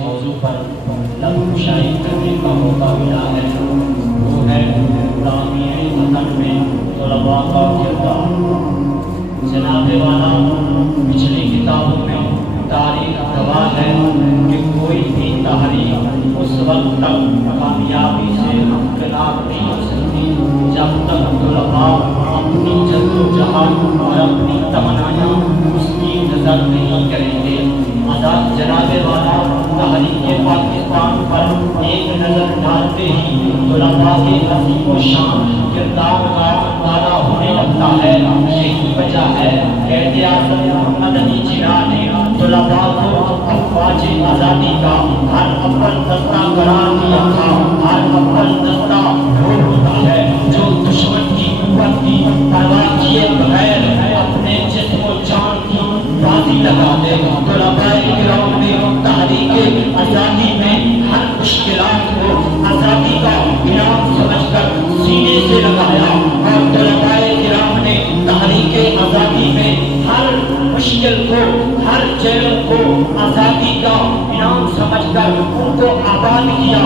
موضوع پر لب کشائی کرنے کا موقع ملا ہے، وہ ہے تعمیر وطن میں طلباء کا کردار۔ جناب والا، پچھلی کتابوں میں تاریخ گواہ ہے کہ کوئی بھی تحریک اس وقت تک کامیابی سے انقلاب نہیں ہو سکتی جب تک طلباء اپنی جدوجہد اور اپنی تمنائیں اس کی نظر نہیں کریں گے۔ آزاد جناب والا تحریک پاکستان پر ایک نظر ڈالتے ہی طلباء کے عظیم و شان کردار کا اندازہ ہونے لگتا ہے۔ یہی وجہ ہے قائد اعظم محمد علی جناح نے طلباء کو افواج آزادی کا ہر اول دستہ قرار دیا تھا۔ ہر اول دستہ وہ ہوتا ہے جو دشمن کی قوت کی پرواہ کیے بغیر اپنے جسم و جان کی بازی لگا دے۔ طلباء کرام نے تحریک آزادی میں ہر مشکلات کو آزادی کا انعام سمجھ کر سینے سے لگایا، اور طلباء کرام نے تحریک آزادی میں ہر مشکل کو، ہر چیلنج کو آزادی کا انعام سمجھ کر ان کو آباد کیا،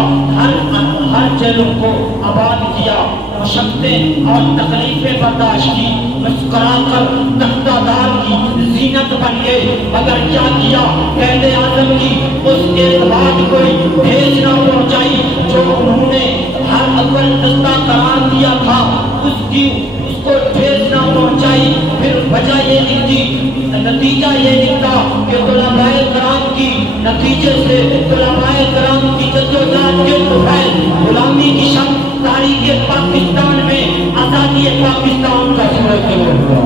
ہر چیلنج کو آباد کیا، مشقتیں اور تکلیفیں برداشت کی، مسکرا کر تختہ دار کی زینت بن گئے۔ مگر کیا کیا قائد اعظم کی اس کے بعد کوئی بھیج نہ پہنچائی جو انہوں نے ہر اول دستہ قرار دیا تھا، اس کو بھیج نہ پہنچائی۔ پھر وجہ یہ نکلی، نتیجہ یہ نکلا کہ طلباء کرام کی نتیجے سے طلباء کرام کی جدوجہد کے طفیل غلامی کی شب تاریخ پاکستان میں آزادی پاکستان کا سورج ہوا۔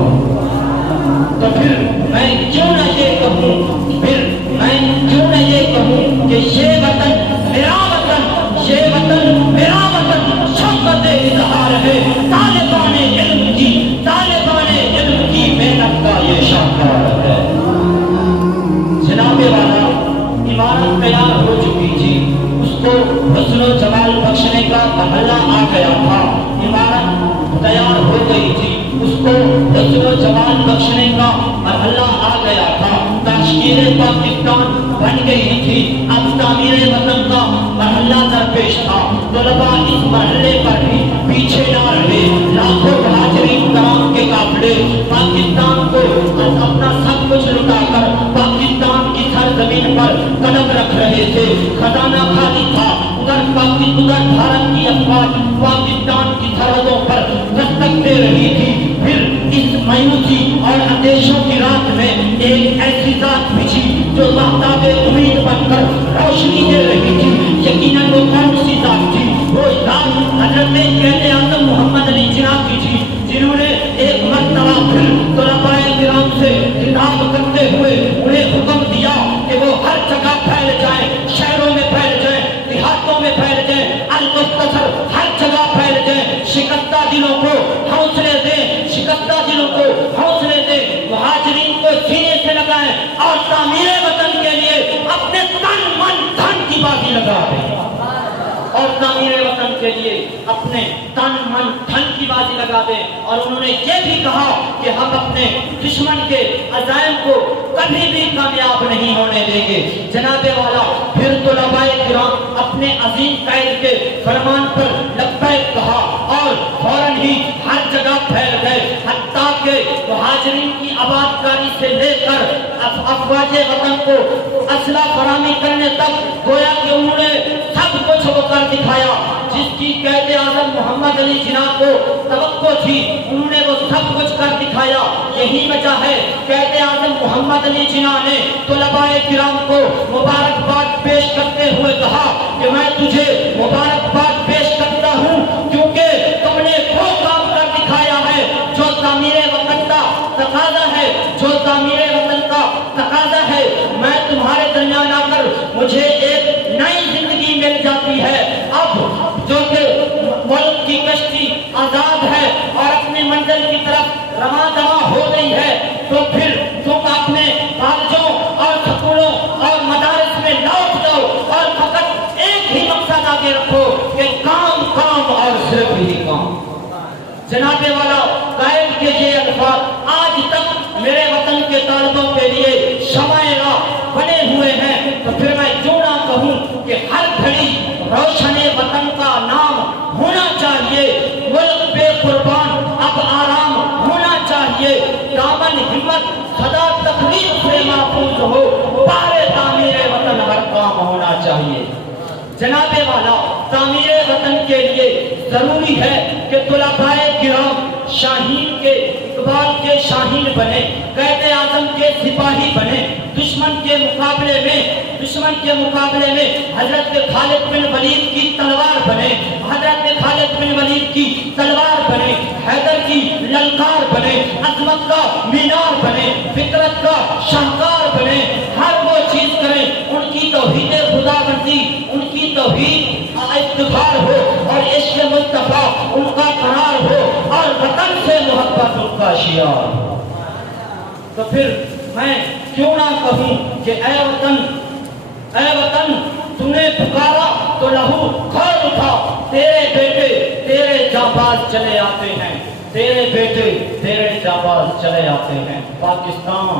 تو پھر میں کیوں نہ یہ کہوں، کہ یہ وطن میرا وطن، یہ وطن میرا وطن شوقت اظہار ہے طالبان علم کی محنت کا یہ شاہکار ہے۔ جناب والا، عمارت تیار ہو چکی تھی، اس کو حسن و جمال بخشنے کا محلہ آ گیا تھا۔ عمارت تیار ہو گئی تھی، اس کو حسن و جمال بخشنے کا مرحلہ آ گیا تھا۔ تشکیل پاکستان بن گئی تھی، اب تعمیر وطن کا مرحلہ درپیش تھا۔ طلباء اس مرحلے پر بھی پیچھے نہ رہے۔ لاکھوں مہاجرین کرام کے قافلے پاکستان کو اپنا سب کچھ لٹا کر پاکستان کی سرزمین پر قدم رکھ رہے تھے۔ خزانہ خالی تھا، ادھر بھارت کی افواج پاکستان کی سرحدوں پر دستک دے رہی تھی۔ پھر اس مایوسی اور اندیشوں کی رات میں ایک ایسی ذات بچھی جو مہتاب امید بن کر روشنی دے رہی تھی۔ یقیناً وہ کون سی ذات تھی؟ وہ ذات حضرت قائد اعظم محمد علی جناح کی تھی، جنہوں نے ایک مرتبہ پھر طلباء کرام سے خطاب کرتے ہوئے انہیں حکم دیا کہ وہ ہر جگہ پھیل جائیں، شہروں میں پھیل جائیں، دیہاتوں میں پھیل جائیں، المختصر ہر جگہ پھیل جائیں، شکستہ دلوں کو حوصلے دیں، شکستہ دلوں کو حوصلے دیں، مہاجرین کو سینے سے لگائیں اور تعمیر وطن کے لیے اپنے تن من دھن کی بازی لگا دیں، اور تعمیر وطن کے لیے اپنے تن من دھن کی بازی لگا دیں۔ اور انہوں نے یہ بھی کہا کہ ہم اپنے دشمن کے عزائم کو کبھی بھی کامیاب نہیں ہونے دیں گے۔ جناب والا، پھر طلباء کرام اپنے عظیم قائد کے فرمان پر لبیک کہا اور فوراً ہی ہر جگہ پھیل گئے، حتیٰ کہ مہاجرین کی آباد کاری سے لے کر افواج وطن کو اسلحہ فراہمی کرنے تک گویا کہ انہوں نے سب کچھ وہ کر دکھایا جس کی قائد اعظم محمد علی جناح کو توقع تھی۔ انہوں نے وہ سب کچھ کر دکھایا۔ یہی وجہ ہے قائد اعظم محمد علی جناح نے طلباء کرام کو مبارکباد پیش کرتے ہوئے کہا کہ میں تجھے مبارکباد پیش کرتا ہوں کیونکہ تم نے وہ کام کر دکھایا ہے جو تعمیر وطن کا تقاضا ہے، جو تعمیر وطن کا تقاضا ہے۔ میں تمہارے درمیان آ کر مجھے ایک نئی زندگی مل جاتی ہے۔ اب جو کہ ملک کی کشتی آزاد ہے اور اپنی منزل کی طرف رواں دواں ہو گئی ہے، تو پھر تم اپنے کالجوں اور سکولوں اور مدارس روشن وطن کا نام ہونا چاہیے، ملک بے قربان اب آرام ہونا چاہیے، دامن ہمت سدا تقریر سے محفوظ ہو، پارے تعمیر وطن ہر کام ہونا چاہیے۔ جناب والا، تعمیر وطن کے لیے ضروری ہے کہ طلبائے کرام شاہین کے، اقبال کے شاہین بنے، قائد اعظم کے سپاہی بنے، دشمن کے مقابلے میں حضرت خالد بن ولید کی تلوار بنے، حضرت خالد بن ولید کی تلوار بنے، حیدر کی للکار بنے، عظمت کا مینار بنے، فطرت کا شاہکار بنے، ہر وہ چیز کریں ان کی توحید خداوندی، ان کی توحید افتخار ہو اور عشق مصطفیٰ ان کا قرار ہو اور وطن سے محبت ان کا شعار۔ تو پھر میں کیوں نہ کہوں کہ اے وطن تو نے پکارا تو لہو کھول اٹھا، تیرے بیٹے تیرے جانباز چلے آتے ہیں، تیرے بیٹے تیرے جانباز چلے آتے ہیں۔ پاکستان